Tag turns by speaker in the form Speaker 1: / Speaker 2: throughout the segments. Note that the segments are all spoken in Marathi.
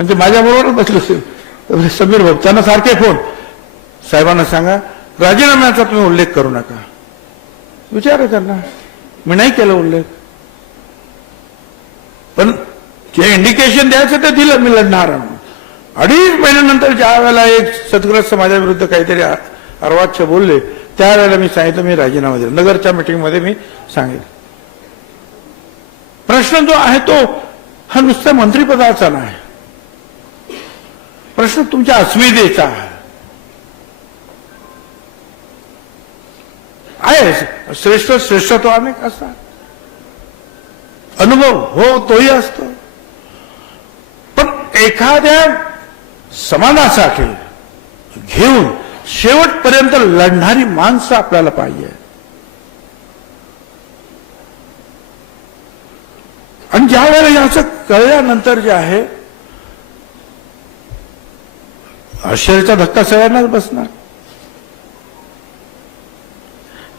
Speaker 1: म्हणजे माझ्याबरोबरच बसले होते. समीर भाऊ त्यांना सारखे फोन. साहेबांना सांगा राजीनाम्याचा तुम्ही उल्लेख करू नका. विचारा त्यांना. मी नाही केला उल्लेख. पण जे इंडिकेशन द्यायचं ते दिलं मी लढणार अडीच महिन्यानंतर ज्या वेळेला एक सदग्रस्त माझ्याविरुद्ध काहीतरी अर्वाच्य बोलले त्यावेळेला मी सांगितलं मी राजीनामा दिला. नगरच्या मिटिंगमध्ये मी सांगितलं. प्रश्न जो आहे तो हा नुसत्या मंत्रिपदाचा नाही. प्रश्न तुमच्या अस्मितेचा आहे. श्रेष्ठ श्रेष्ठत्व अनेक असतात अनुभव हो तोही असतो. पण एखाद्या समाजासाठी घेऊन शेवटपर्यंत लढणारी माणसं आपल्याला पाहिजे. आणि ज्या वेळेला याचं कळल्यानंतर जे आहे आश्चर्याचा धक्का सगळ्यांनाच बसणार.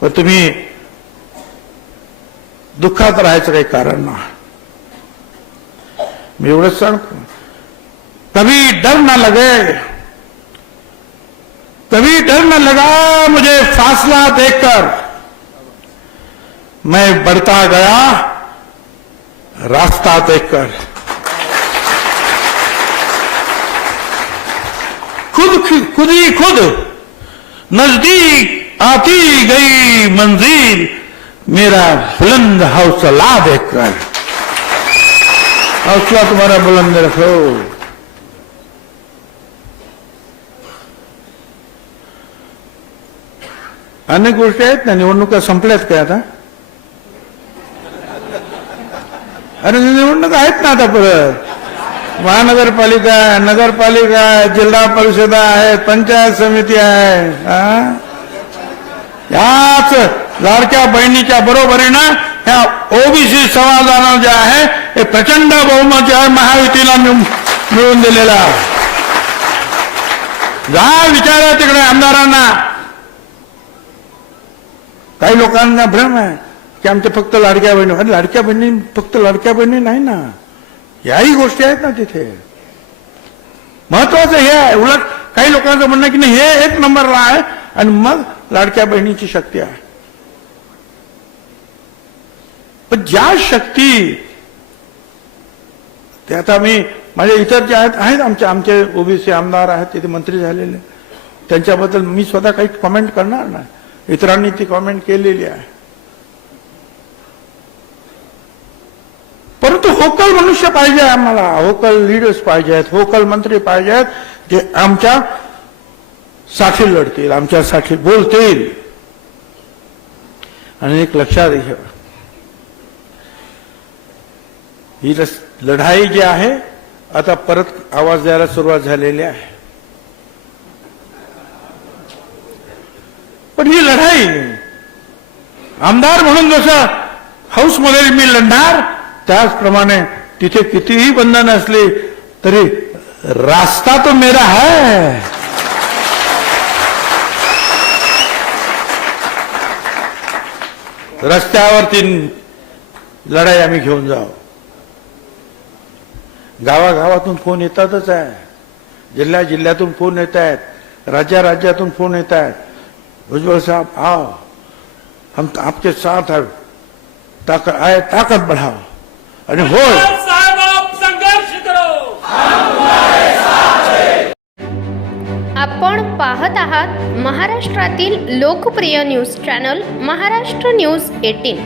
Speaker 1: व तुम्ही दुःखात राहायचं काही कारण नाही. मी एवढंच सांगतो. कभी डर ना लगे. कभी डर न लगा मुझे फासला देखकर. मैं बढ़ता गया रास्ता देखकर. खुद खुद खुद। नजदीक आती गई मंजिल मेरा बुलंद हौसला देखकर हौसला तुम्हारा बुलंद रखो। अनेक गोष्टी आहेत ना निवडणुका संपल्यात काय आता अरे निवडणुका आहेत ना आता परत महानगरपालिका आहे नगरपालिका आहे जिल्हा परिषदा आहेत पंचायत समिती आहे हा? याच लाडक्या बहिणीच्या बरोबरीनं ह्या ओबीसी समाजानं जे आहे हे प्रचंड बहुमत जे आहे महायुतीला मिळून मिळवून जा विचारा तिकडे आमदारांना. काही लोकांना भ्रम आहे की आमच्या फक्त लाडक्या बहिणी लाडक्या बहिणी फक्त लाडक्या बहिणी नाही ना. याही गोष्टी आहेत ना तिथे. महत्वाचं हे आहे. उलट काही लोकांचं म्हणणं की नाही हे एक नंबरला आहे आणि मग लाडक्या बहिणीची शक्ती आहे. पण ज्या शक्ती ते आता मी माझे इतर जे आहेत आहेत आमचे आमचे ओबीसी आमदार आहेत तिथे मंत्री झालेले. त्यांच्याबद्दल मी स्वतः काही कॉमेंट करणार नाही. इतरांनी ती कॉमेंट केलेली आहे. परंतु होकल मनुष्य पाहिजे आम्हाला. होकल लीडर्स पाहिजे आहेत होकल मंत्री पाहिजे आहेत जे आमच्या साठी लढतील आमच्यासाठी बोलतील. आणि एक लक्षात घ्या. ही लढाई जी आहे आता परत आवाज द्यायला सुरुवात झालेली आहे. पण ही लढाई आमदार म्हणून जसं हाऊसमध्ये मी लढणार त्याचप्रमाणे तिथे कितीही बंधन असली तरी रास्ता तो मेरा है. रस्त्यावरती लढाई आम्ही घेऊन जाऊ. गावागावातून फोन येतातच आहे. जिल्ह्या जिल्ह्यातून फोन येत आहेत. राज्या राज्यातून फोन येत आहेत. भुजबल साहब आओ हम आपके साथ है. ताकत आए ताकत बढ़ाओ. आणि होय.
Speaker 2: साहेब आप संघर्ष करो.
Speaker 3: आपण पाहत आहात महाराष्ट्रातील लोकप्रिय news channel Maharashtra news eighteen.